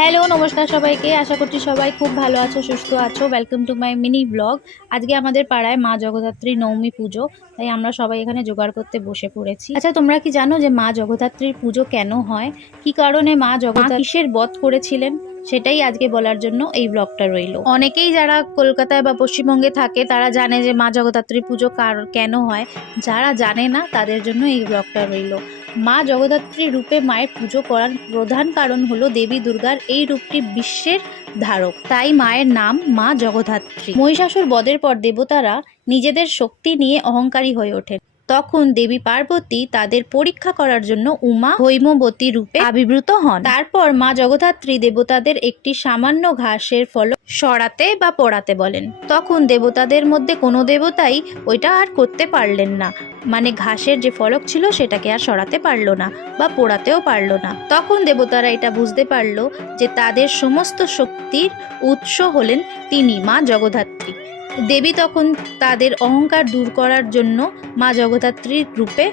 Hello, নমস্কার সবাইকে। আশা করছি সবাই খুব ভালো আছো, সুস্থ আছো। Welcome to my mini blog. আজকে আমাদের পাড়ায় মা জগদ্ধাত্রী নবমী পুজো, তাই আমরা সবাই এখানে জোগাড় করতে বসে পড়েছি। আচ্ছা, তোমরা কি জানো যে মা জগদ্ধাত্রীর পুজো কেন হয়, কি কারণে মা কিসের বধ করেছিলেন? সেটাই আজকে বলার জন্য এই ব্লগটা রইলো। অনেকেই যারা কলকাতায় বা পশ্চিমবঙ্গে থাকে তারা জানে যে মা জগদ্ধাত্রীর পুজো কেন হয়। যারা জানে না তাদের জন্য এই ব্লগটা রইলো। মা জগদ্ধাত্রীর রূপে মায়ের পুজো করার প্রধান কারণ হলো দেবী দুর্গার এই রূপটি বিশ্বের ধারক, তাই মায়ের নাম মা জগদ্ধাত্রী। মহিষাসুর বধের পর দেবতারা নিজেদের শক্তি নিয়ে অহংকারী হয়ে ওঠেন। তখন দেবী পার্বতী তাদের পরীক্ষা করার জন্য উমা হৈমবতী রূপে আবির্ভূত হন। তারপর মা জগদ্ধাত্রী দেবতাদের একটি সামান্য ঘাসের ফলক সরাতে বা পোড়াতে বলেন। তখন দেবতাদের মধ্যে কোনো দেবতাই ওইটা আর করতে পারলেন না, মানে ঘাসের যে ফলক ছিল সেটাকে আর সরাতে পারলো না বা পোড়াতেও পারলো না। তখন দেবতারা এটা বুঝতে পারলো যে তাদের সমস্ত শক্তির উৎস হলেন তিনি, মা জগদ্ধাত্রী। দেবী তখন তাদের অহংকার দূর করার জন্য মা জগদ্ধাত্রীর রূপে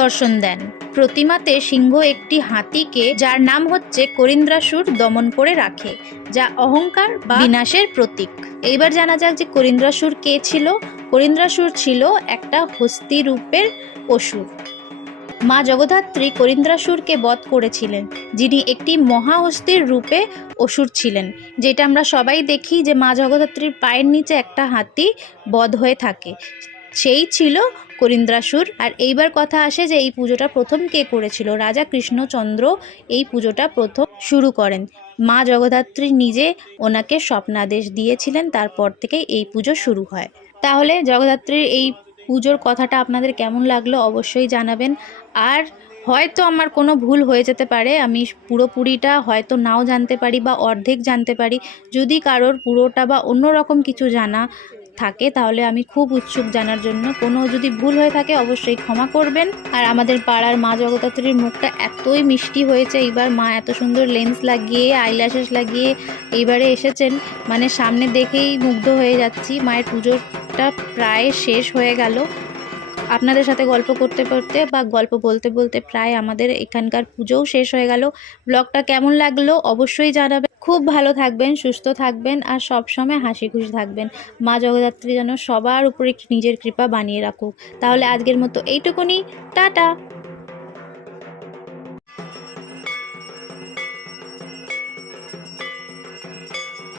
দর্শন দেন। প্রতিমাতে সিংহ একটি হাতিকে, যার নাম হচ্ছে করিন্দ্রাসুর, দমন করে রাখে, যা অহংকার বা বিনাশের প্রতীক। এইবার জানা যাক যে করিন্দ্রাসুর কে ছিল। করিন্দ্রাসুর ছিল একটা হস্তি রূপের অসুর। মা জগদ্ধাত্রী করিন্দ্রাসুরকে বধ করেছিলেন, যিনি একটি মহাহস্তির রূপে অসুর ছিলেন। যেটা আমরা সবাই দেখি যে মা জগদ্ধাত্রীর পায়ের নিচে একটা হাতি বধ হয়ে থাকে, সেই ছিল করিন্দ্রাসুর। আর এইবার কথা আসে যে এই পুজোটা প্রথম কে করেছিল। রাজা কৃষ্ণচন্দ্র এই পুজোটা প্রথম শুরু করেন। মা জগদ্ধাত্রী নিজে ওনাকে স্বপ্নাদেশ দিয়েছিলেন, তারপর থেকে এই পুজো শুরু হয়। তাহলে জগদ্ধাত্রীর এই পুজোর কথাটা আপনাদের কেমন লাগলো অবশ্যই জানাবেন। আর হয়তো আমার কোনো ভুল হয়ে যেতে পারে, আমি পুরোপুরিটা হয়তো নাও জানতে পারি বা অর্ধেক জানতে পারি। যদি কারোর পুরোটা বা অন্যরকম কিছু জানা থাকে তাহলে আমি খুব উৎসুক জানার জন্য। কোনো যদি ভুল হয়ে থাকে অবশ্যই ক্ষমা করবেন। আর আমাদের পাড়ার মা জগদ্ধাত্রীর মুখটা এতই মিষ্টি হয়েছে, এইবার মা এত সুন্দর লেন্স লাগিয়ে আইল্যাশেস লাগিয়ে এইবারে এসেছেন, মানে সামনে দেখেই মুগ্ধ হয়ে যাচ্ছি। মায়ের পুজোটা প্রায় শেষ হয়ে গেল। আপনাদের সাথে গল্প করতে করতে বা গল্প বলতে বলতে প্রায় আমাদের এখানকার পুজোও শেষ হয়ে গেল। ব্লগটা কেমন লাগলো অবশ্যই জানাবেন। খুব ভালো থাকবেন, সুস্থ থাকবেন আর সবসময় হাসি খুশি থাকবেন। মা জগদ্ধাত্রী যেন সবার উপরে নিজের কৃপা বানিয়ে রাখুক। তাহলে আজকের মতো এইটুকুনি, টাটা।